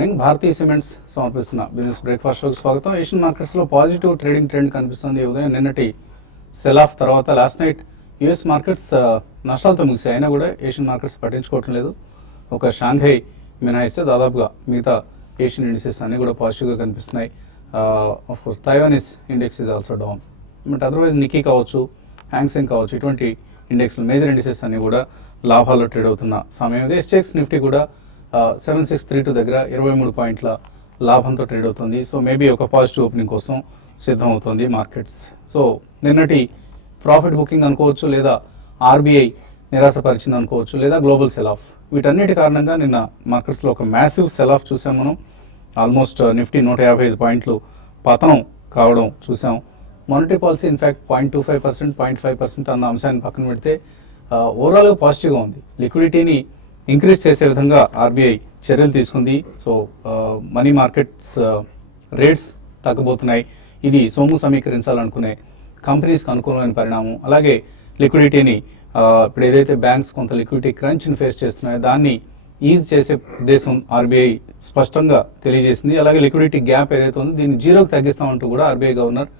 Morning. భారతీయ cements సమర్పిస్తున్న business breakfast షోకి స్వాగతం. ఏషియన్ మార్కెట్స్లో పాజిటివ్ ట్రేడింగ్ ట్రెండ్ కనిపిస్తుంది. ఉదయం నిన్నటి సెల్ ఆఫ్ తర్వాత లాస్ట్ నైట్ యుఎస్ మార్కెట్స్ నష్టాలతో ముగిసాయి. అయినా కూడా ఏషియన్ మార్కెట్స్ పట్టించుకోవటం లేదు. ఒక షాంఘై మినహాయిస్తే దాదాపుగా మిగతా ఏషియన్ ఇండిసెస్ అన్నీ కూడా పాజిటివ్గా కనిపిస్తున్నాయి. Of course Taiwanese index is also down. But otherwise Nikkei కావచ్చు, హ్యాంగ్సెంగ్ కావచ్చు, ఇటువంటి ఇండెక్స్లు మేజర్ ఇండిసెస్ అన్నీ కూడా లాభాల్లో ట్రేడ్ అవుతున్న సమయం ఇది. ఎస్టెక్స్ నిఫ్టీ కూడా 7632 దగ్గర 23 పాయింట్ల లాభంతో ట్రేడ్ అవుతుంది. సో మేబీ ఒక పాజిటివ్ ఓపెనింగ్ కోసం సిద్ధం అవుతుంది మార్కెట్స్. సో నిన్నటి ప్రాఫిట్ బుకింగ్ అనుకోవచ్చు, లేదా ఆర్బీఐ నిరాశపరిచింది అనుకోవచ్చు, లేదా గ్లోబల్ సెల్ ఆఫ్, వీటన్నిటి కారణంగా నిన్న మార్కెట్స్లో ఒక మ్యాసివ్ సెల్ ఆఫ్ చూసాం మనం. ఆల్మోస్ట్ నిఫ్టీ 155 పాయింట్లు పతనం కావడం చూసాం. మానిటరీ పాలసీ ఇన్ఫ్యాక్ట్ 0.25%, 0.5% అన్న అంశాన్ని పక్కన పెడితే ఓవరాల్గా పాజిటివ్గా ఉంది. లిక్విడిటీని ఇంక్రీజ్ చేసే విధంగా ఆర్బీఐ చర్యలు తీసుకుంది. సో మనీ మార్కెట్స్ రేట్స్ తగ్గబోతున్నాయి. ఇది సొమ్ము సమీకరించాలనుకునే కంపెనీస్కి అనుకూలమైన పరిణామం. అలాగే లిక్విడిటీని ఇప్పుడు ఏదైతే బ్యాంక్స్ కొంత లిక్విడిటీ క్రంచ్ని ఫేస్ చేస్తున్నాయో దాన్ని ఈజ్ చేసే ఉద్దేశం ఆర్బీఐ స్పష్టంగా తెలియజేసింది. అలాగే లిక్విడిటీ గ్యాప్ ఏదైతే ఉందో దీన్ని జీరోకి తగ్గిస్తామంటూ కూడా ఆర్బీఐ గవర్నర్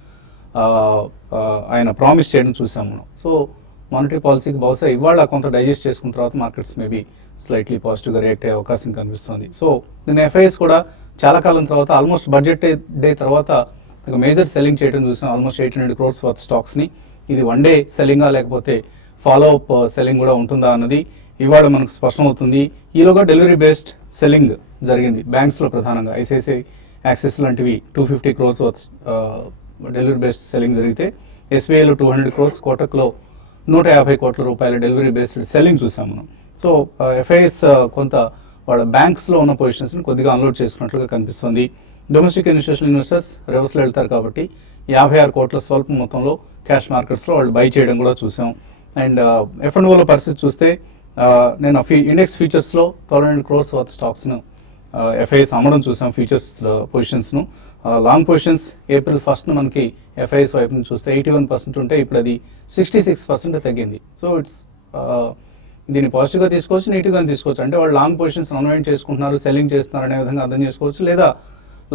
ఆయన ప్రామిస్ చేయడం చూసాం మనం. సో మానిటరీ పాలసీకి బహుశా ఇవాళ కొంత డైజెస్ట్ చేసుకున్న తర్వాత మార్కెట్స్ మేబీ స్లైట్లీ పాజిటివ్గా రియాక్ట్ అయ్యే అవకాశం కనిపిస్తుంది. సో దీని ఎఫ్ఐఎస్ కూడా చాలా కాలం తర్వాత ఆల్మోస్ట్ బడ్జెట్ డే తర్వాత ఒక మేజర్ సెల్లింగ్ చేయడం చూసాం. ఆల్మోస్ట్ 800 crores వర్త్ స్టాక్స్ని. ఇది వన్ డే సెల్లింగా లేకపోతే ఫాలో అప్ సెల్లింగ్ కూడా ఉంటుందా అన్నది ఇవాళ మనకు స్పష్టమవుతుంది. ఈలోగా డెలివరీ బేస్డ్ సెల్లింగ్ జరిగింది బ్యాంక్స్లో, ప్రధానంగా ఐసిఐసిఐ యాక్సిస్ లాంటివి 250 crores worth delivery based selling జరిగితే ఎస్బీఐలో 200 crores, కోటక్లో 150 కోట్ల రూపాయల డెలివరీ బేస్డ్ సెల్లింగ్ చూసాం మనం. సో ఎఫ్ఐఎస్ కొంత వాళ్ళ బ్యాంక్స్లో ఉన్న పొజిషన్స్ని కొద్దిగా అన్లోడ్ చేసుకున్నట్లుగా కనిపిస్తుంది. డొమెస్టిక్ ఇన్స్టిట్యూషనల్ ఇన్వెస్టర్స్ రివర్స్లో వెళ్తారు కాబట్టి 56 కోట్ల స్వల్ప మొత్తంలో క్యాష్ మార్కెట్స్లో వాళ్ళు బై చేయడం కూడా చూసాం. అండ్ ఎఫ్ఎండ్ఓలో పరిస్థితి చూస్తే నేను ఇండెక్స్ ఫ్యూచర్స్లో 1200 crores వర్త్ స్టాక్స్ను ఎఫ్ఐఎస్ అమ్మడం చూసాం, ఫ్యూచర్స్ పొజిషన్స్ను. లాంగ్ పొజిషన్స్ ఏప్రిల్ 1st మనకి ఎఫ్ఐఎస్ వైపు నుంచి చూస్తే 81% ఉంటే ఇప్పుడు అది 66% తగ్గింది. సో ఇట్స్ దీన్ని పాజిటివ్గా తీసుకోవచ్చు, నెగిటివ్గా తీసుకోవచ్చు. అంటే వాళ్ళు లాంగ్ పొజిషన్స్ అన్వైండ్ చేసుకుంటున్నారు, సెల్లింగ్ చేస్తున్నారు అనే విధంగా అర్థం చేసుకోవచ్చు. లేదా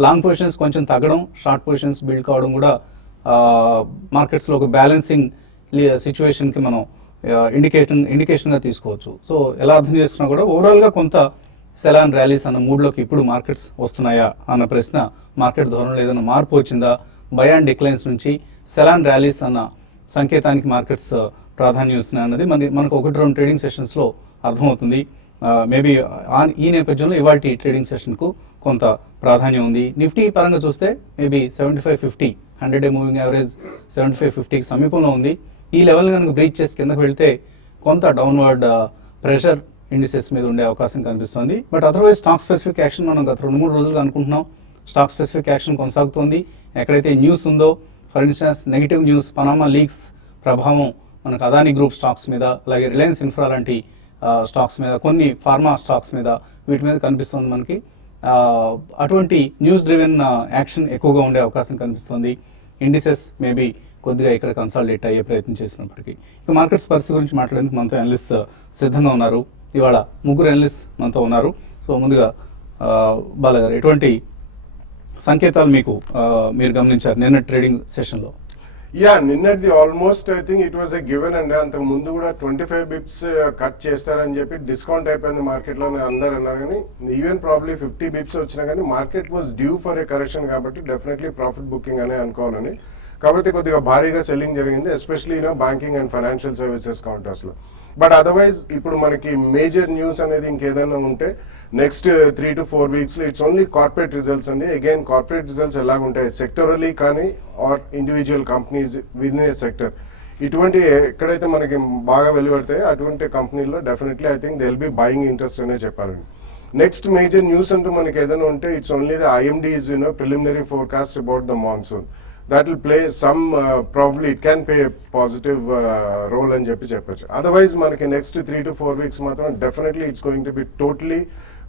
లాంగ్ పొజిషన్స్ కొంచెం తగ్గడం, షార్ట్ పొజిషన్స్ బిల్డ్ కావడం కూడా మార్కెట్స్లో ఒక బ్యాలెన్సింగ్ సిచ్యువేషన్కి మనం ఇండికేషన్గా తీసుకోవచ్చు. సో ఎలా అర్థం చేసుకున్నా కూడా ఓవరాల్గా కొంత సెల్ అండ్ ర్యాలీస్ అన్న మూడ్లోకి ఇప్పుడు మార్కెట్స్ వస్తున్నాయా అన్న ప్రశ్న, మార్కెట్ ధోరణిలో ఏదైనా మార్పు వచ్చిందా, బై అండ్ డిక్లైన్స్ నుంచి సెల్ అండ్ ర్యాలీస్ అన్న సంకేతానికి మార్కెట్స్ ప్రాధాన్యం ఇస్తున్నాయి అన్నది మనకు 1-2 ట్రేడింగ్ సెషన్స్లో అర్థమవుతుంది. మేబీ ఈ నేపథ్యంలో ఇవాళ ట్రేడింగ్ సెషన్కు కొంత ప్రాధాన్యం ఉంది. నిఫ్టీ పరంగా చూస్తే మేబీ 7550 100-day మూవింగ్ యావరేజ్ 7550కి సమీపంలో ఉంది. ఈ లెవెల్ కనుక బ్రీచ్ చేసి కిందకు వెళ్తే కొంత డౌన్వర్డ్ ప్రెషర్ ఇండిసెస్ మీద ఉండే అవకాశం కనిపిస్తుంది. But otherwise stock specific action మనం గత 2-3 రోజులుగా అనుకుంటున్నాం. స్టాక్ స్పెసిఫిక్ యాక్షన్ కొనసాగుతోంది. ఎక్కడైతే న్యూస్ ఉందో, for instance negative news, Panama leaks ప్రభావం మనకు అదానీ గ్రూప్ స్టాక్స్ మీద, అలాగే రిలయన్స్ ఇన్ఫ్రా లాంటి స్టాక్స్ మీద, కొన్ని ఫార్మా స్టాక్స్ మీద, వీటి మీద కనిపిస్తుంది మనకి. అటువంటి న్యూస్ డ్రివెన్ యాక్షన్ ఎక్కువగా ఉండే అవకాశం కనిపిస్తుంది. ఇండిసెస్ మేబీ కొద్దిగా ఇక్కడ కన్సాలిడేట్ అయ్యే ప్రయత్నం చేసినప్పటికీ. ఇక మార్కెట్స్ పరిస్థితి గురించి మాట్లాడేందుకు మనతో అనలిస్ట్ సిద్ధంగా ఉన్నారు. ఇవాళ 3 అనలిస్ట్ మనతో ఉన్నారు. సో ముందుగా బాలగారు, ఎటువంటి సంకేతాలు మీరు గమనించారు నిన్న ట్రేడింగ్ సెషన్లో? నిన్నది almost I think it was a given అండి. అంతకు ముందు కూడా 25 బిప్స్ కట్ చేస్తారని చెప్పి డిస్కౌంట్ అయిపోయింది మార్కెట్లో అందరు అన్నారు. కానీ ఈవెన్ ప్రాబ్లీ 50 బిప్స్ వచ్చినా కానీ market was due for a correction కాబట్టి డెఫినెట్లీ ప్రాఫిట్ బుకింగ్ అనే అనుకోవాలని. కాబట్టి కొద్దిగా భారీగా సెల్లింగ్ జరిగింది, especially banking and financial services కౌంటర్స్లో. బట్ అదర్వైజ్ ఇప్పుడు మనకి మేజర్ న్యూస్ అనేది ఇంకేదైనా ఉంటే నెక్స్ట్ 3 to 4 వీక్స్లో ఇట్స్ ఓన్లీ కార్పొరేట్ రిజల్ట్స్ అండి. అగైన్ కార్పొరేట్ రిజల్ట్స్ ఎలాగుంటాయి, సెక్టరలీ కానీ or individual companies win a sector, ఇటువంటి ఎక్కడైతే మనకి బాగా వెలువడతాయో అటువంటి కంపెనీల్లో definitely I think they will be buying interest అనే చెప్పాలండి. నెక్స్ట్ మేజర్ న్యూస్ అంటూ మనకి ఏదైనా ఉంటే it's only the IMD's preliminary forecast about the monsoon. that will play some probably it can play a positive role అని చెప్పొచ్చు. Otherwise మనకి next 3 to 4 weeks మాత్రం definitely it's going to be totally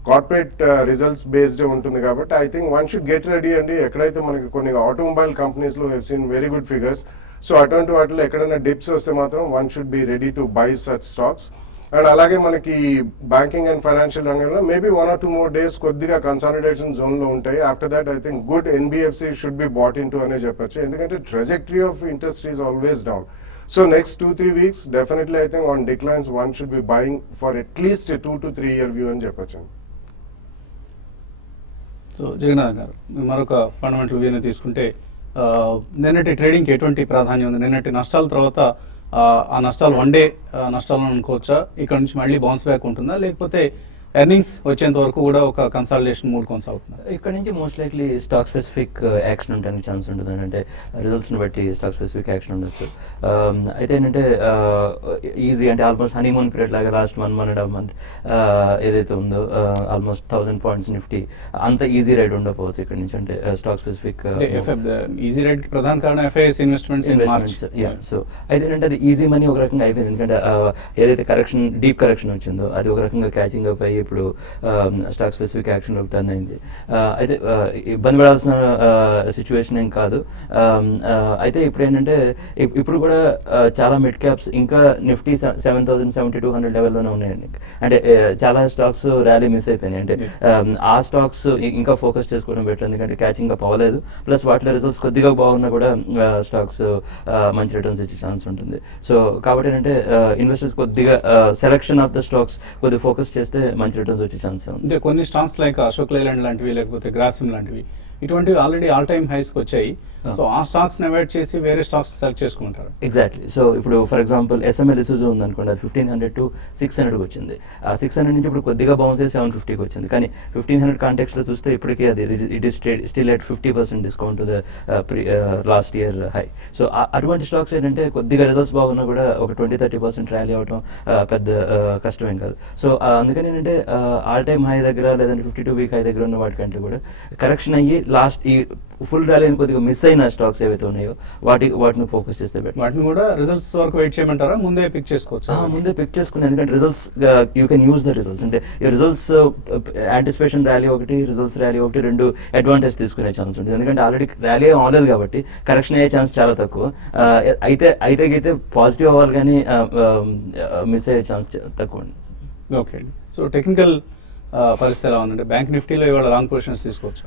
corporate results based ఉంటుంది. కాబట్టి I think one should get ready అండి. ఎక్కడైతే మనకి కొన్ని ఆటోమొబైల్ కంపెనీస్లో have seen very good figures. So అటువంటి వాటిలో ఎక్కడైనా డిప్స్ వస్తే మాత్రం one should be ready to buy such stocks. And అలాగే మనకి బ్యాంకింగ్ అండ్ ఫైనాన్షియల్ రంగంలో మేబీ 1 or 2 more days కొద్దిగా కన్సాలిడేషన్ జోన్ లో ఉంటాయి. After that I think good NBFC should be bought in to అనే చెప్పొచ్చు, ఎందుకంటే trajectory of interest is always down. So next 2-3 weeks, definitely I think on declines one should be buying for at least a 2 to 3 year view అని చెప్పొచ్చు. So Jagannadh గారు మరొక fundamental వ్యూని తీసుకుంటే నిన్నటి ట్రేడింగ్కి ఎటువంటి ప్రాధాన్యం ఉంది? నిన్నటి నష్టాల తర్వాత ఆ నష్టాలు వన్ డే నష్టాలను అనుకోవచ్చా? ఇక్కడ నుంచి మళ్ళీ బౌన్స్ బ్యాక్ ఉంటుందా, లేకపోతే ఎర్నింగ్స్ వచ్చేంత వరకు కూడా ఒక కన్సాలిడేషన్ మూడ్ కొనసాగుతుంది? ఇక్కడ నుంచి most likely stock specific action ఉండడానికి ఛాన్స్ ఉంటుంది. అంటే రిజల్ట్స్ని బట్టి స్టాక్ స్పెసిఫిక్ యాక్షన్ ఉండొచ్చు. అయితే ఏంటంటే ఈజీ అంటే ఆల్మోస్ట్ హనీమూన్ పీరియడ్ లాగా లాస్ట్ 1.5 month ఏదైతే ఉందో ఆల్మోస్ట్ 1000 points నిఫ్టీ అంత ఈజీ రైడ్ ఉండకపోవచ్చు ఇక్కడ నుంచి. అంటే స్టాక్ స్పెసిఫిక్ ఈజీ రైడ్ కి ప్రధాన కారణం ఎఫ్ఐఎస్ ఇన్వెస్ట్మెంట్స్. సో అయితే ఏంటంటే అది ఈజీ మనీ ఒక రకంగా అయిపోయింది, ఎందుకంటే ఏదైతే కరెక్షన్ డీప్ కరెక్షన్ వచ్చిందో అది ఒక రకంగా క్యాచింగ్ అప్ అయ్యి ఇప్పుడు స్టాక్ స్పెసిఫిక్ యాక్షన్ ఒక టర్న్ అయింది. అయితే ఇబ్బంది పడాల్సిన సిచ్యువేషన్ ఏం కాదు. అయితే ఇప్పుడు ఏంటంటే ఇప్పుడు కూడా చాలా మిడ్ క్యాప్స్ ఇంకా నిఫ్టీ 7,000-7,200 లెవెల్లోనే ఉన్నాయండి. అంటే చాలా స్టాక్స్ ర్యాలీ మిస్ అయిపోయినాయి. అంటే ఆ స్టాక్స్ ఇంకా ఫోకస్ చేసుకోవడం బెటర్, ఎందుకంటే క్యాచింగ్ అప్ అవ్వలేదు. ప్లస్ వాటిలో రిజల్ట్స్ కొద్దిగా బాగున్నా కూడా స్టాక్స్ మంచి రిటర్న్స్ ఇచ్చే ఛాన్స్ ఉంటుంది. సో కాబట్టి ఏంటంటే ఇన్వెస్టర్స్ కొద్దిగా సెలెక్షన్ ఆఫ్ ద స్టాక్స్ కొద్దిగా ఫోకస్ చేస్తే మంచి రిటర్న్స్ వచ్చే ఛాన్స్ ఉంది. అంటే కొన్ని స్టాక్స్ లైక్ అశోక్ లేలాండ్ లాంటివి లేకపోతే గ్రాసిమ్ లాంటివి ఇటువంటివి ఆల్రెడీ ఆల్ టైమ్ హైస్ వచ్చాయి. సో ఆ స్టాక్స్ అవాయిడ్ చేసి వేరే స్టాక్స్ సెలెక్ట్ చేసుకుంటారు. ఎగ్జాక్ట్లీ. సో ఇప్పుడు ఫర్ ఎగ్జాంపుల్ SML ఇసూజు ఉంది అనుకోండి, అది 1500 to 600 వచ్చింది. ఆ 600 నుంచి ఇప్పుడు కొద్దిగా బౌన్స్ అయ్యి 750కి వచ్చింది. కానీ 1500 కాంటెక్స్లో చూస్తే ఇప్పటికీ అది it is still at 50% discount to the last year high. So అటువంటి స్టాక్స్ ఏంటంటే కొద్దిగా రిజల్ట్స్ బాగున్నా కూడా ఒక 20-30% ర్యాలీ అవడం పెద్ద కష్టమేం కాదు. సో అందుకని ఏంటంటే ఆల్ టైమ్ హై దగ్గర లేదంటే 52-week హై దగ్గర ఉన్న వాటికంటే కూడా కరెక్షన్ అయ్యి లాస్ట్ ఈ ఫుల్ ర్యాలీని కొద్దిగా మిస్ అయిన స్టాక్స్ ఏవైతే ఉన్నాయో వాటిని ఫోకస్ చేస్తే బెటర్. వాటిని కూడా రిజల్ట్స్ వరకు వెయిట్ చేయమంటారా, ముందే పిక్ చేసుకోవచ్చు? ముందే పిక్ చేసుకుని, ఎందుకంటే results you can use the results. అంటే ఈ రిజల్ట్స్ యాంటిసిపేషన్ ర్యాలీ ఒకటి, రిజల్ట్స్ ర్యాలీ ఒకటి, రెండు అడ్వాంటేజ్ తీసుకునే ఛాన్స్ ఉంటుంది. ఎందుకంటే ఆల్రెడీ ర్యాలీ అవ్వలేదు కాబట్టి కరెక్షన్ అయ్యే ఛాన్స్ చాలా తక్కువ. అయితే పాజిటివ్ అవ్వాలి కానీ మిస్ అయ్యే ఛాన్స్ తక్కువ ఉంది. ఓకే అండి. సో టెక్నికల్ పరిస్థితి ఎలా ఉందంటే బ్యాంక్ నిఫ్టీలో ఇవాళ లాంగ్ పొజిషన్స్ తీసుకోవచ్చు?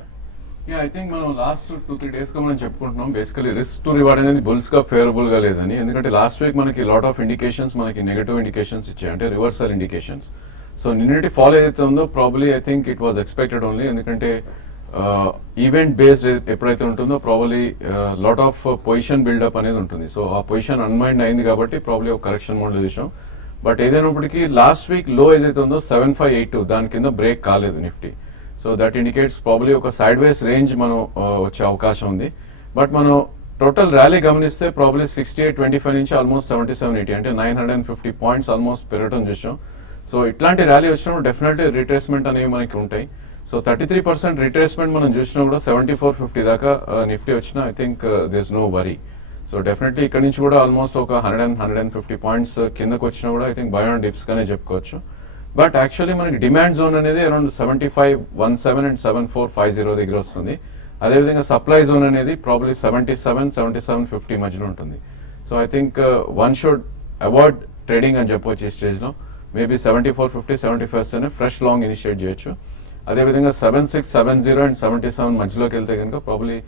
ఐ థింక్ మనం లాస్ట్ 2-3 days గా మనం చెప్పుకుంటున్నాం బేసికలీ రిస్క్ టు రివార్డ్ అనేది బుల్స్ గా ఫేవరబుల్ గా లేదని. ఎందుకంటే లాస్ట్ వీక్ మనకి లాట్ ఆఫ్ ఇండికేషన్స్ మనకి నెగటివ్ ఇండికేషన్స్ ఇచ్చాయి, అంటే రివర్సల్ ఇండికేషన్స్. సో నిన్నటి ఫాల్ ఏదైతే ఉందో probably I think it was expected only, ఎందుకంటే ఈవెంట్ బేస్డ్ ఎప్పుడైతే ఉంటుందో probably lot of position buildup అనేది ఉంటుంది. సో ఆ పొజిషన్ అన్మైండ్ అయింది కాబట్టి ప్రాబ్లీ ఒక కరెక్షన్ మోడ్లో చూసాం. బట్ ఏదైనప్పటికీ లాస్ట్ వీక్ లో ఏదైతే ఉందో 7582 దాని కింద బ్రేక్ కాలేదు Nifty. So that indicates probably ఒక సైడ్ వేస్ రేంజ్ మనం వచ్చే అవకాశం ఉంది. బట్ మనం టోటల్ ర్యాలీ గమనిస్తే ప్రాబ్లీ 6825 నుంచి ఆల్మోస్ట్ 7780 అంటే 950 points ఆల్మోస్ట్ పెరగడం చూసాం. సో ఇట్లాంటి ర్యాలీ వచ్చినప్పుడు డెఫినెట్లీ రిట్రేస్మెంట్ అనేవి మనకి ఉంటాయి. సో 33% రిట్రేస్మెంట్ మనం చూసినా కూడా 7450 దాకా నిఫ్టీ వచ్చినా I think there is no worry. So definitely ఇక్కడ నుంచి కూడా ఆల్మోస్ట్ ఒక 100-150 points కిందకు వచ్చినా కూడా I think by on dips గానే చెప్పుకోవచ్చు. బట్ యాక్చువల్లీ మనకి డిమాండ్ జోన్ అనేది అరౌండ్ 7517 అండ్ 7450 దగ్గర వస్తుంది. అదేవిధంగా సప్లై జోన్ అనేది ప్రాబ్లీ 77-7750 మధ్యలో ఉంటుంది. So I think one should avoid trading అని చెప్పవచ్చు ఈ స్టేజ్లో. మేబీ 7450-75 ఫ్రెష్ లాంగ్ ఇనిషియేట్ చేయొచ్చు. అదేవిధంగా 7670 అండ్ 77 మధ్యలోకి వెళ్తే కనుక ప్రాబ్లీ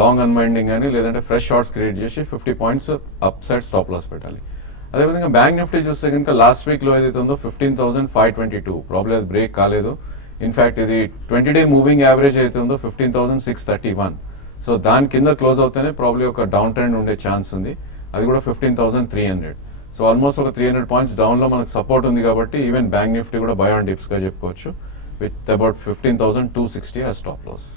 లాంగ్ అన్మైండింగ్ కానీ లేదంటే ఫ్రెష్ షార్ట్స్ క్రియేట్ చేసి 50 points upside stop loss పెట్టాలి. అదేవిధంగా బ్యాంక్ నిఫ్టీ చూస్తే కనుక లాస్ట్ వీక్ లో ఏదైతే ఉందో 15,522 ప్రాబ్లీ అది బ్రేక్ కాలేదు. ఇన్ఫాక్ట్ ఇది 20-day మూవింగ్ యావరేజ్ అయితే ఉందో 15,631. సో దాని కింద క్లోజ్ అవుతేనే ప్రాబ్లీ ఒక డౌన్ ట్రెండ్ ఉండే ఛాన్స్ ఉంది, అది కూడా 15,300. సో ఆల్మోస్ట్ ఒక 300 points డౌన్ లో మనకు సపోర్ట్ ఉంది కాబట్టి ఈవెన్ బ్యాంక్ నిఫ్టీ కూడా బై ఆన్ డిప్స్ గా చెప్పుకోవచ్చు with about 15,260 as stop loss.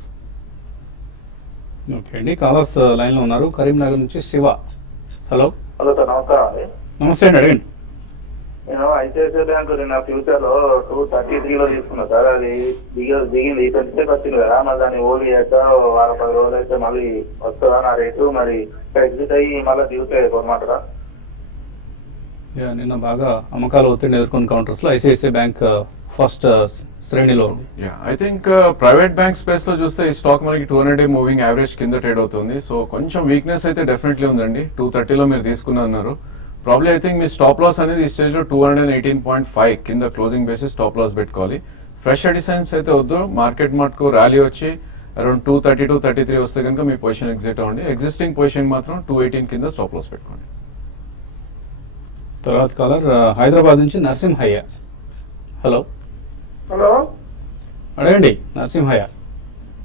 Okay అండి. కాలర్స్ లైన్ లో ఉన్నారు. కరీంనగర్ నుంచి శివ. హలో. హలో సార్, నమస్కారం అండి. నమస్తే అండి, అడగండి. నేను ఐసిఐసిఐ బ్యాంక్ నా ఫ్యూచర్ లో 233 లో తీసుకున్నా సార్. అది దిగింది 26 వచ్చింది కదా, మరి దాన్ని ఓల్డ్ చేస్త వారం 10 రోజులు అయితే మళ్ళీ వస్తుందా నా రేటు? మరి ఎగ్జిట్ అయ్యి మళ్ళీ దిగుతాయి కొనమాటరా? నిన్న బాగా అమ్మకాలు ఒత్తిడిని ఎదుర్కొన్న కౌంటర్స్ లో ఐసిఐసిఐ బ్యాంక్ ఫస్ట్ శ్రేణిలో ఉంది. I think private bank space లో చూస్తే ఈ స్టాక్ మనకి 200-day మూవింగ్ యావరేజ్ కింద ట్రేడ్ అవుతుంది. సో కొంచెం వీక్నెస్ అయితే డెఫినెట్లీ ఉందండి. 230లో మీరు తీసుకున్నారు, ప్రాబ్లీ ఐ థింక్ మీ స్టాప్ లాస్ అనేది ఈ స్టేజ్లో 218.5 కింద క్లోజింగ్ బేసిస్ స్టాప్ లాస్ పెట్టుకోవాలి. ఫ్రెష్ ఎడిషన్స్ అయితే వద్దు. మార్కెట్ మటుకు ర్యాలీ వచ్చి అరౌండ్ 232-33 వస్తే కనుక మీ పొజిషన్ ఎగ్జిట్ అవ్వండి. ఎగ్జిస్టింగ్ పొజిషన్ మాత్రం 218 కింద స్టాప్ లాస్ పెట్టుకోండి. తర్వాత కాలర్ హైదరాబాద్ నుంచి నరసింహయ్య. హలో హలో అడగండి నరసింహయ్య.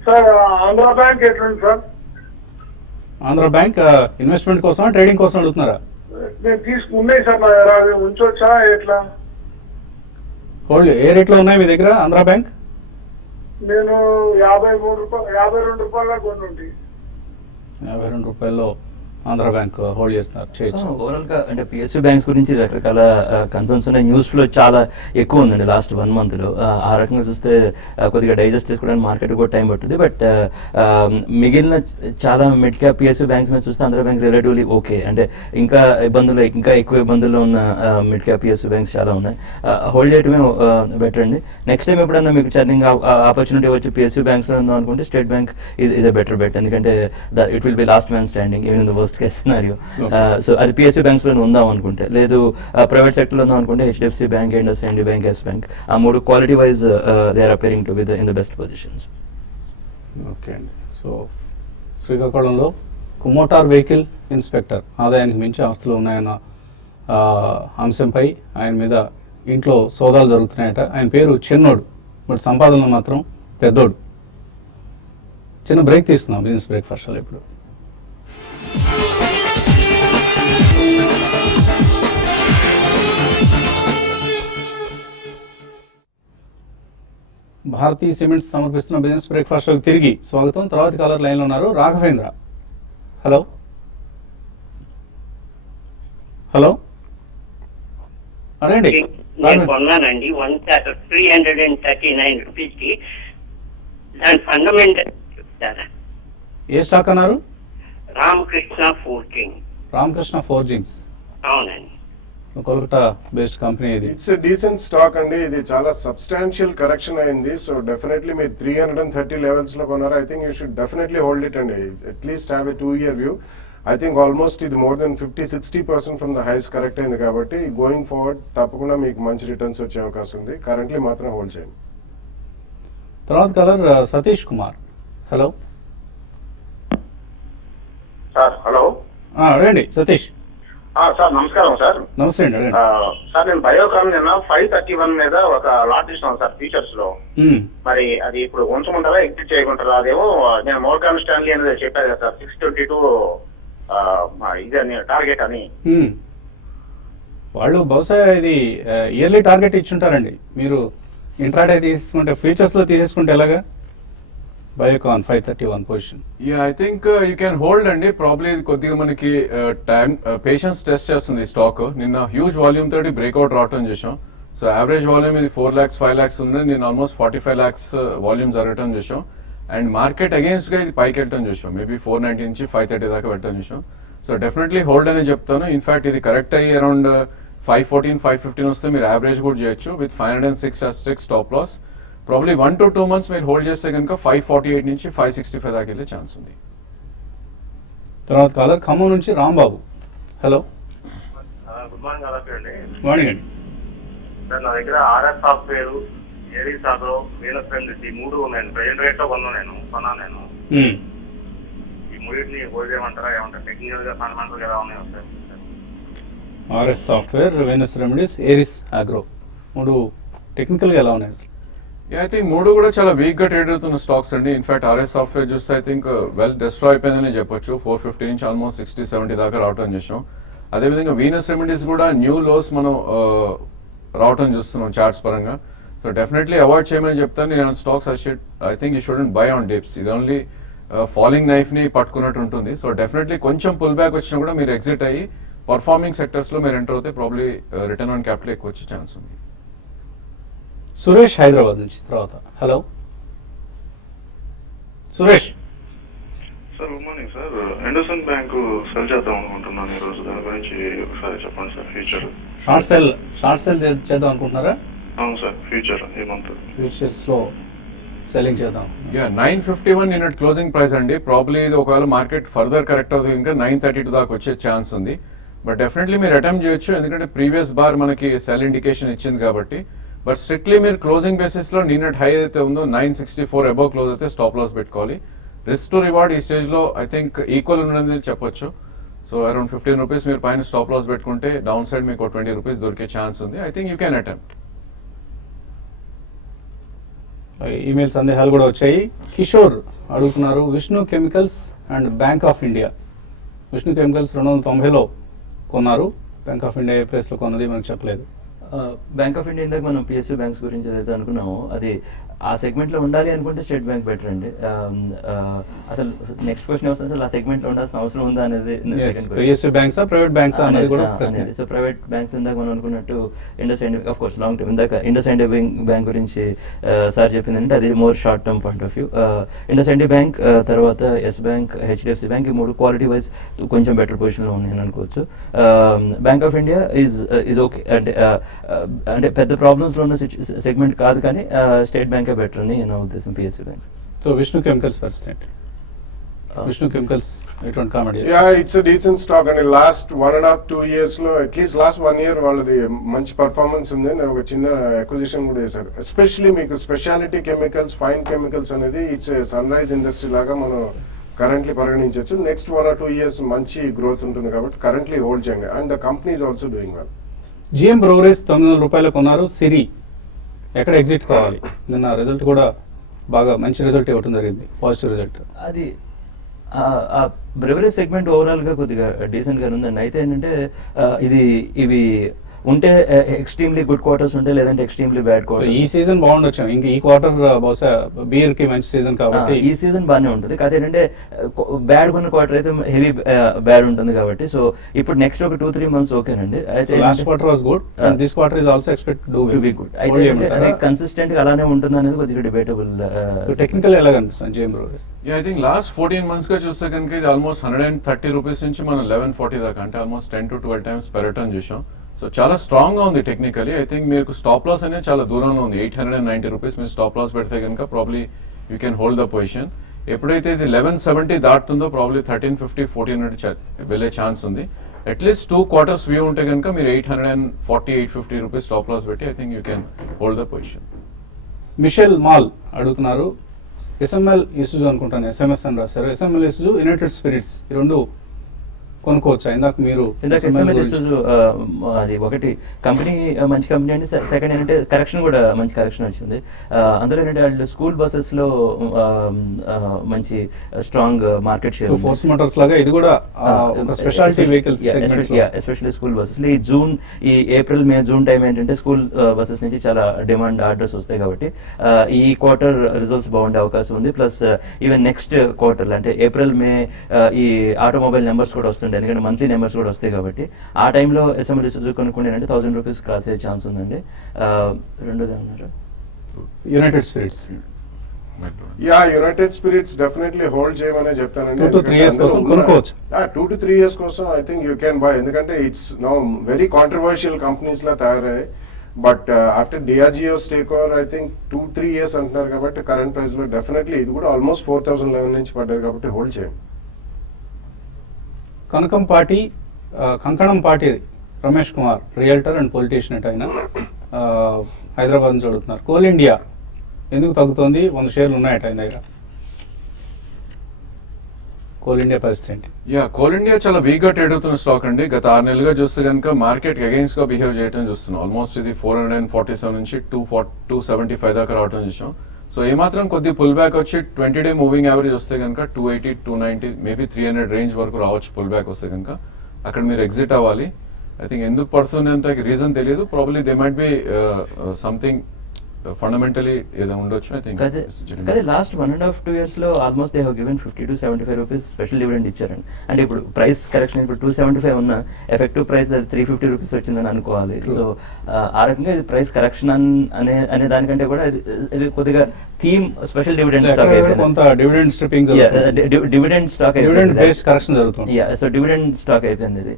సార్, ఆంధ్ర బ్యాంక్ ఎట్లుంది సార్? ఆంధ్ర బ్యాంక్ ఇన్వెస్ట్మెంట్ కోసమా ట్రేడింగ్ కోసం అడుగుతున్నారా? నేను తీసుకున్నాయి సార్, నా దగ్గర అవి ఉంచొచ్చా ఎట్లా? హోల్డ్ ఏ రేట్లో ఉన్నాయి మీ దగ్గర ఆంధ్ర బ్యాంక్? నేను 52 రూపాయల కొన్ని ఉంటాయి. 52 రూపాయల్లో ఆంధ్ర బ్యాంక్ హోల్డ్ చేస్తున్నారు, చేయొచ్చు. ఓవరాల్ గా అంటే పిఎస్యూ బ్యాంక్స్ గురించి రకరకాల కన్సర్న్స్ ఉన్నాయి. న్యూస్ ఫ్లో చాలా ఎక్కువ ఉందండి లాస్ట్ 1 month లో. ఆ రకంగా చూస్తే కొద్దిగా డైజెస్ట్ చేసుకోవడానికి మార్కెట్ కూడా టైం పడుతుంది. బట్ మిగిలిన చాలా మిడ్ క్యాప్ పిఎస్యూ బ్యాంక్స్ మీద చూస్తే ఆంధ్ర బ్యాంక్ రిలేటివ్లీ ఓకే. అంటే ఇంకా ఎక్కువ ఇబ్బందుల్లో ఉన్న మిడ్ క్యాప్ పిఎస్యూ బ్యాంక్స్ చాలా ఉన్నాయి. హోల్డ్ చేయడమే బెటర్ అండి. నెక్స్ట్ టైం ఎప్పుడన్నా మీకు చర్నింగ్ ఆపర్చునిటీ వచ్చి పిఎస్యూ బ్యాంక్స్ లో ఉందాం అనుకుంటే State Bank is a better bet. ఎందుకంటే it will be last man standing even in the worst case scenario. So అది పిఎస్యూ బ్యాంక్స్ లో ఉందాం అనుకుంటే, లేదు ప్రైవేట్ సెక్టర్ లో ఉందాం అనుకుంటే HDFC bank, IndusInd bank, Yes bank, ఆ 3 quality wise they are appearing to be in the best positions. Okay అండి. సో శ్రీకాకుళంలో కుమోటార్ వెహికల్ ఇన్స్పెక్టర్ ఆదాయానికి మించి ఆస్తులు ఉన్నాయన్న అంశంపై ఆయన మీద ఇంట్లో సోదాలు జరుగుతున్నాయట. ఆయన పేరు చిన్నోడు, బట్ సంపాదనలు మాత్రం పెద్దోడు. చిన్న బ్రేక్ తీస్తున్నాం బిజినెస్ బ్రేక్ఫాస్ట్లో ఇప్పుడు. భారతీ సిమెంట్స్ సమర్పిస్తున్న బిజినెస్ బ్రేక్ఫాస్ట్ షోకి తిరిగి స్వాగతం. తర్వాత కాలర్ లైన్లో ఉన్నారు రాఘవేంద్ర. హలో హలో అడగండి. నేను కొన్నానండి 339 రూపీస్కి. దాని ఫండమెంటల్ చెప్తారా? ఏ స్టాక్ అన్నారు? రామకృష్ణ ఫోర్జింగ్. రామకృష్ణ ఫోర్జింగ్స్. అవునండి. కోల్కతా బేస్డ్ కంపెనీ ఇది. ఇట్స్ ఎ డీసెంట్ స్టాక్ అండి. ఇది చాలా సబ్స్టాన్షియల్ కరెక్షన్ అయింది. సో డెఫినెట్లీ మీరు 330 లెవెల్స్ లో కొన్నారు. I think you should definitely hold it అండి. At least have a 2-year view. I think almost ఇది more than 50-60% from the highs correct అయింది కాబట్టి గోయింగ్ ఫార్వర్డ్ తప్పకుండా మీకు మంచి రిటర్న్స్ వచ్చే అవకాశం ఉంది. కరెంట్లీ మాత్రం హోల్డ్ చేయండి. తర్వాత caller Satish Kumar. Hello sir. Hello అడగండి సతీష్. సార్ నమస్కారం సార్. నమస్తే అండి, అడగండి. సార్ నేను బయోకాన్ నిన్న 531 మీద ఒక లాట్ ఇస్తున్నాను సార్ ఫ్యూచర్స్ లో. మరి అది ఇప్పుడు ఉంచమంటారా ఎగ్జిట్ చేయకుంటారా? అదేమో నేను మోర్గాన్ స్టాన్లీ అనేది చెప్పాను కదా సార్ 622 ఇది అని టార్గెట్ అని. వాళ్ళు బహుశా ఇది ఇయర్లీ టార్గెట్ ఇచ్చుంటారండి. మీరు ఇంట్రాడే తీసుకుంటే ఫ్యూచర్స్ లో తీసుకుంటే ఎలాగా? Biocon 531 position. Yeah I think you can hold అండి. ప్రాబ్లీ ఇది కొద్దిగా మనకి టైం పేషెన్స్ టెస్ట్ చేస్తుంది స్టాక్. నిన్న హ్యూజ్ వాల్యూమ్ తోటి బ్రేక్అవుట్ రావటం చేసాం. సో యావరేజ్ వాల్యూమ్ ఇది 4 lakhs 5 lakhs ఉంది. నేను ఆల్మోస్ట్ 45 lakhs వాల్యూమ్ జరగటం చూసాం. అండ్ మార్కెట్ అగేన్స్ట్ గా ఇది పైకి వెళ్ళటం చూసాం. మేబీ 490 నుంచి 530 దాకా వెళ్ళటం చూసాం. సో డెఫినెట్లీ హోల్డ్ అనే చెప్తాను. ఇన్ఫాక్ట్ ఇది కరెక్ట్ అయ్యి అరౌండ్ 514 515 వస్తే మీరు యావరేజ్ కూడా చేయొచ్చు with 506 a strict stop loss. Probably 1 to 2 months మీరు హోల్డ్ చేస్తే కనుక 548 నుంచి 565 దాకా వెళ్ళే ఛాన్స్ ఉంది. తర్వాత కాలర్ ఖమ్మం నుంచి రాంబాబు. హలో గుడ్ మార్నింగ్ అండి. మార్నింగ్ అండి. సార్ నా దగ్గర RS software, Aries agro, Venus friends ఈ 3 ఉన్నాయండి. ప్రెజెంట్ రేట్ లో కొన్నాను నేను. ఈ 3ని హోల్డ్ చేయమంటారా? ఏమంటారు? టెక్నికల్ గా ఫండమెంటల్ గా ఎలా ఉన్నాయి sir? RS software, Venus remedies, Aries agro 3 టెక్నికల్గా ఎలా ఉన్నాయి? ఐ థింక్ 3 కూడా చాలా వీక్ గా ట్రేడ్ అవుతున్న స్టాక్స్ అండి. ఇన్ఫాక్ట్ ఆర్ఎస్ సాఫ్ట్వేర్ చూస్తే ఐ థింక్ వెల్ డిస్ట్రాయ్ అయిపోయిందని చెప్పొచ్చు. 450 నుంచి ఆల్మోస్ట్ 60-70 దాకా రావటం చేసాం. అదేవిధంగా వీనస్ రెమెడీస్ కూడా న్యూ లోస్ మనం రావటం చూస్తున్నాం చార్ట్స్ పరంగా. సో డెఫినెట్లీ అవాయిడ్ చేయమని చెప్తాను. నేను stocks I think you shouldn't by on dips. ఇది ఓన్లీ ఫాలింగ్ నైఫ్ ని పట్టుకున్నట్టు ఉంటుంది. సో డెఫినెట్లీ కొంచెం పుల్ బ్యాక్ వచ్చినా కూడా మీరు ఎగ్జిట్ అయ్యి పర్ఫార్మింగ్ సెక్టర్స్ లో మీరు ఎంటర్ అవుతే ప్రాబ్లీ రిటర్న్ ఆన్ క్యాపిటల్ ఎక్కువ వచ్చే ఛాన్స్ ఉంది. సురేష్ హైదరాబాద్ నుంచి. తర్వాత hello Suresh. Sir good morning sir. IndusInd bank cell చేద్దాం అనుకుంటున్నాను ఈ రోజు. దాని గురించి ఒకసారి చెప్పండి సార్. ఫ్యూచర్ షార్ట్ సెల్ చేద్దాం అనుకుంటున్నారా? అవును సార్, ఫ్యూచర్ ఈ మంత్ ఫ్యూచర్స్ లో సెల్లింగ్ చేద్దాం. 951 యూనిట్ క్లోజింగ్ ప్రైస్ అండి. ప్రాబ్లీ ఇది ఒకవేళ మార్కెట్ ఫర్దర్ కరెక్ట్ అవుతుంది ఇంకా 932 దాకా వచ్చే ఛాన్స్ ఉంది. బట్ డెఫినెట్లీ మీరు అటెంప్ట్ చేయొచ్చు, ఎందుకంటే ప్రీవియస్ బార్ మనకి సెల్ ఇండికేషన్ ఇచ్చింది కాబట్టి. బట్ స్ట్రిక్ట్లీ మీరు క్లోజింగ్ బేసిస్ లో నిన్నటి హై అయితే ఉందో 964 అబౌవ్ క్లోజ్ అయితే స్టాప్ లాస్ పెట్టుకోవాలి. రిస్క్ టు రివార్డ్ ఈ స్టేజ్ లో ఐ థింక్ ఈక్వల్ ఉన్నది చెప్పొచ్చు. సో అరౌండ్ 15 రూపీస్ మీరు పైన స్టాప్ లాస్ పెట్టుకుంటే డౌన్ సైడ్ మీకు 20 రూపీస్ దొరికే ఛాన్స్ ఉంది. I think you can attempt. Email సందేహాలు కూడా వచ్చాయి. కిషోర్ అడుగుతున్నారు, Vishnu chemicals and bank of India. Vishnu chemicals 290లో కొన్నారు, బ్యాంక్ ఆఫ్ ఇండియా ఏ ప్రైస్లో కొన్నది మనకు చెప్పలేదు. బ్యాంక్ ఆఫ్ ఇండియా ఇందాక మనం పిఎస్యూ బ్యాంక్స్ గురించి ఏదైతే అనుకున్నామో అది ఆ సెగ్మెంట్లో ఉండాలి అనుకుంటే స్టేట్ బ్యాంక్ బెటర్ అండి. అసలు నెక్స్ట్ క్వశ్చన్ వస్తుంది, అసలు ఆ సెగ్మెంట్లో ఉండాల్సిన అవసరం ఉందా అనేది పిఎస్యూ బ్యాంక్స్ ప్రైవేట్ బ్యాంక్స్ అనేది కూడా ప్రశ్న. సో ప్రైవేట్ బ్యాంక్స్ ఇందాక మనం అనుకున్నట్టు Indus India of course long term, ఇందాక ఇండస్ ఇండియా బ్యాంక్ గురించి సార్ చెప్పింది అంటే అది more short term point of view. Indus India bank తర్వాత ఎస్ బ్యాంక్, హెచ్డిఎఫ్సి బ్యాంక్ ఈ మూడు క్వాలిటీ వైజ్ కొంచెం బెటర్ పొజిషన్లో ఉన్నాయని అనుకోవచ్చు. Bank of India is okay అంటే పెద్ద ప్రాబ్లమ్స్లో ఉన్న సెగ్మెంట్ కాదు, కానీ స్టేట్ బ్యాంక్ బెటర్ అని నా ఉద్దేశం PSU banks. So Vishnu chemicals పరిస్థితి, విష్ణు కెమికల్స్ ఎటువంటి comment? Yeah, it's a decent stock అండి. లాస్ట్ 1.5-2 years లో అట్లీస్ట్ లాస్ట్ 1 year వాళ్ళది మంచి పర్ఫార్మెన్స్ ఉంది. ఒక చిన్న అక్విజిషన్ కూడా చేశారు. ఎస్పెషల్లీ మీకు స్పెషాలిటీ కెమికల్స్, ఫైన్ కెమికల్స్ అనేది ఇట్స్ సన్ రైజ్ ఇండస్ట్రీ లాగా మనం కరెంట్లీ పరిగణించవచ్చు. నెక్స్ట్ 1 or 2 years మంచి గ్రోత్ ఉంటుంది కాబట్టి కరెంట్లీ హోల్డ్ చేయండి. And the company is also doing well. GM breweries 900 రూపాయలకు కొన్నారు. సిరి ఎక్కడ ఎగ్జిట్ కావాలి? నిన్న రిజల్ట్ కూడా బాగా మంచి రిజల్ట్ ఇవ్వడం జరిగింది, పాజిటివ్ రిజల్ట్. అది బ్రెవరేజ్ సెగ్మెంట్ ఓవరాల్గా కొద్దిగా డీసెంట్గా ఉందండి. అయితే ఏంటంటే ఇవి ఉంటే ఎక్స్ట్రీమ్లీ గుడ్ క్వార్టర్స్ ఉంటే, లేదంటే ఎక్స్ట్రీమ్లీ బ్యాడ్ క్వార్టర్. ఈ సీజన్ బాగుండొచ్చు, ఇంకా ఈ క్వార్టర్ బహుశా బీర్ కి మంచి సీజన్ కాబట్టి ఈ సీజన్ బాగానే ఉంటుంది. కాదు ఏంటంటే బ్యాడ్ కొన్న క్వార్టర్ అయితే హెవీ బ్యాడ్ ఉంటుంది కాబట్టి. సో ఇప్పుడు నెక్స్ట్ ఒక 2-3 months ఓకేనండి. అయితే last quarter was good and this quarter is also expect to be good. అయితే అది కన్సిస్టెంట్ గా అలానే ఉంటుంది అనేది కొద్దిగా డిబేటబుల్. టెక్నికల్ ఎలా కనిపిస్తుంది GM breweries? I think last 14 months గా చూస్తే కనుక ఇది ఆల్మోస్ట్ 130 రూపీస్ నుంచి మనం 1140 దాకా, అంటే ఆల్మోస్ట్ 10 to 12 times పెరగటం చూసాం. సో చాలా స్ట్రాంగ్ గా ఉంది టెక్నికలీ. ఐ థింక్ మీకు స్టాప్ లాస్ అనేది చాలా దూరంలో ఉంది. 890 రూపీస్ మీరు స్టాప్ లాస్ పెడితే కనుక probably you can hold the position. ఎప్పుడైతే ఇది 1170 దాటుతుందో ప్రాబ్లీ 1350, 1400 వెళ్ళే ఛాన్స్ ఉంది. అట్లీస్ట్ 2 quarters వ్యూ ఉంటే కనుక మీరు 840, 850 రూపీస్ స్టాప్ లాస్ పెట్టి I think you can hold the position. మిషెల్ మాల్ అడుగుతున్నారు, ఎస్ఎంఎల్ ఇష్యూజ్ అనుకుంటాను, ఎస్ఎంఎస్ అని రాశారు. ఎస్ఎంఎల్ ఇష్యూజ్, యునైటెడ్ స్పిరిట్స్ ఈ రెండు కొనుక్కోవచ్చా? ఇందాక మీరు అది ఒకటి కంపెనీ మంచి కంపెనీ అండి. సెకండ్ ఏంటంటే కరెక్షన్ కూడా మంచి కరెక్షన్ వచ్చింది. అందులో ఏంటంటే వాళ్ళు స్కూల్ బస్సెస్ లో మంచి strong market share. Force Motors లాగా ఇది కూడా ఒక speciality vehicles especially school buses. ఈ ఏప్రిల్, మే, జూన్ టైం ఏంటంటే స్కూల్ బస్సెస్ నుంచి చాలా డిమాండ్ ఆర్డర్స్ వస్తాయి కాబట్టి ఈ క్వార్టర్ రిజల్ట్స్ బాగుండే అవకాశం ఉంది. ప్లస్ ఈవెన్ నెక్స్ట్ క్వార్టర్ అంటే ఏప్రిల్, మే ఈ ఆటోమొబైల్ నెంబర్స్ కూడా వస్తుంది, ఎందుకంటే మంత్లీ నెంబర్స్ కూడా వస్తాయి కాబట్టి ఆ టైంలో ఎస్ఎంఎల్ ఇష్యూజ్ కొనుక్కుంటే 1000 రూపీస్ క్రాస్ అయ్యే ఛాన్స్ ఉందండి. రెండోది అన్నారు United Spirits. Yeah, United Spirits definitely hold చేయమనే చెప్తానండి. 2 to 3 years కోసం కొనుక్కోవచ్చు. 2 to 3 years కోసం I think you can buy, ఎందుకంటే it's now very controversial companies లా తయారయ్యాయి. But after Diageo take over I think 2-3 years అంటున్నారు కాబట్టి కరెంట్ ప్రైస్ లో డెఫినెట్లీ ఇది కూడా ఆల్మోస్ట్ 4011 నుంచి పడ్డది కాబట్టి హోల్డ్ చేయండి. Kankanampati Ramesh Kumar, realtor and politician at ఆయన, హైదరాబాద్ నుంచి అడుగుతున్నారు, కోల్ ఇండియా ఎందుకు తగ్గుతోంది? 100 షేర్లు ఉన్నాయట ఆయన దగ్గర. కోల్ ఇండియా పరిస్థితి? కోల్ ఇండియా చాలా వీక్ గా ట్రేడ్ అవుతున్న స్టాక్ అండి. గత 6 నెలలుగా చూస్తే కనుక మార్కెట్ అగైన్స్ గా బిహేవ్ చేయడం చూస్తున్నాం. ఆల్మోస్ట్ ఇది 447 నుంచి 275 దాకా రావడం చూసాం. సో ఏమాత్రం కొద్ది పుల్ బ్యాక్ వచ్చి 20-day మూవింగ్ యావరేజ్ వస్తే కనుక 280, 290, మేబీ 300 రేంజ్ వరకు రావచ్చు. పుల్ బ్యాక్ వస్తే కనుక అక్కడ మీరు ఎగ్జిట్ అవ్వాలి. ఐ థింక్ ఎందుకు పడుతుందంటే రీజన్ తెలియదు. Probably they might be something fundamentally ఏదో ఉండొచ్చు. ఐ థింక్ అదే లాస్ట్ 1.5-2 years లో almost they have given 50 to 75 rupees special dividend ఇచ్చారండి. అంటే ఇప్పుడు ప్రైస్ కరెక్షన్ ఇప్పుడు 275 ఉన్న ఎఫెక్టివ్ ప్రైస్ 350 రూపీస్ వచ్చిందని అనుకోవాలి. సో ఆ రకంగా ఇది ప్రైస్ కరెక్షన్ అనే దానికంటే కూడా ఇది కొద్దిగా థీమ్ స్పెషల్ డివిడెండ్ స్టాక్ అయిపోయింది. కొంత dividend stripping dividend stock dividend based correction జరుగుతుంది. సో డివిడెండ్ స్టాక్ అయిపోయింది ఇది.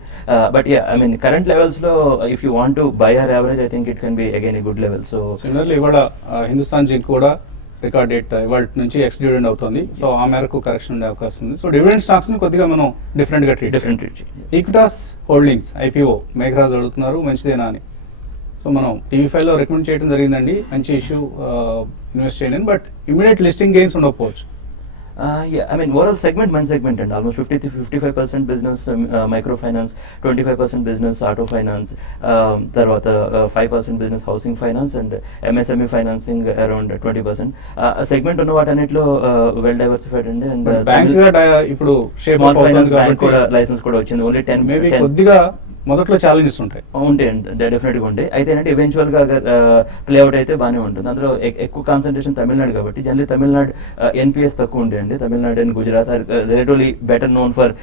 But I mean current levels లో if you want to buy or average I think it can be again a good level. So similarly Hindustan Zinc కూడా record date ఇవాళ నుంచి X dividend అవుతుంది. So ఆ మేరకు correction ఉండే అవకాశం ఉంది. సో డివిడెండ్ స్టాక్స్ ని కొద్దిగా మనం డిఫరెంట్గా treat different Equitas holdings IPO Megharaj అడుగుతున్నారు మంచిదేనా అని. సో మనం టీవీ5లో రికమెండ్ చేయడం జరిగిందండి, మంచి ఇష్యూ ఇన్వెస్ట్ చేయండి, బట్ ఇమీడియట్ లిస్టింగ్ గెయిన్స్ ఉండకపోవచ్చు. I mean, overall segment, one segment, and almost 50-55% business microfinance, 25% business auto finance, తర్వాత 5% business housing finance and MSME financing around 20%. Segment ఉన్న వాటన్నిటిలో వెల్ డైవర్సిఫైడ్ అండి. అండ్ బ్యాంక్ ఇప్పుడు small finance bank కూడా licence కూడా వచ్చింది. Only 10 maybe కొద్దిగా మొదట్లో ఛాలెంజెస్ ఉంటాయి. ఉంటాయి, డెఫినెట్గా ఉంటాయి. అయితే ఏంటంటే ఈవెన్చువల్గా ప్లేఅవుట్ అయితే బాగానే ఉంటుంది. అందులో ఎక్కువ కాన్సన్ట్రేషన్ తమిళనాడు కాబట్టి జనరల్లీ తమిళనాడు ఎన్పిఎస్ తక్కువ ఉంటాయండి. Tamil Nadu and Gujarat are relatively better known for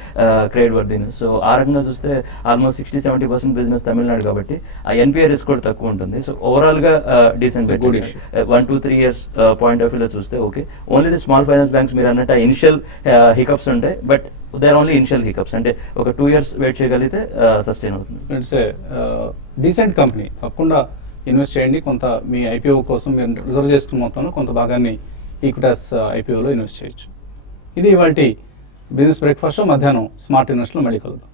creditworthiness. So ఆ రకంగా చూస్తే ఆల్మోస్ట్ 60-70% బిజినెస్ తమిళనాడు కాబట్టి ఆ ఎన్పిఏ రిస్క్ కూడా తక్కువ ఉంటుంది. సో ఓవరాల్గా decent good 1-2-3 years point of వ్యూలో చూస్తే okay. Only the small finance banks మీరు అన్నట్టు ఇనిషియల్ హికప్స్ ఉంటాయి, but they're only initial hiccups. అంటే ఒక 2 years వెయిట్ చేయగలిగితే సస్టైన్ అవుతుంది. ఇట్స్ డీసెంట్ కంపెనీ, తప్పకుండా ఇన్వెస్ట్ చేయండి. కొంత మీ ఐపీఓ కోసం మీరు రిజర్వ్ చేసుకున్న మొత్తంలో కొంత భాగాన్ని ఈక్విటాస్ ఐపీఓలో ఇన్వెస్ట్ చేయొచ్చు. ఇది ఇవాళ బిజినెస్ బ్రేక్ఫాస్ట్. మధ్యాహ్నం స్మార్ట్ ఇన్వెస్ట్లో మళ్ళీ కలుద్దాం.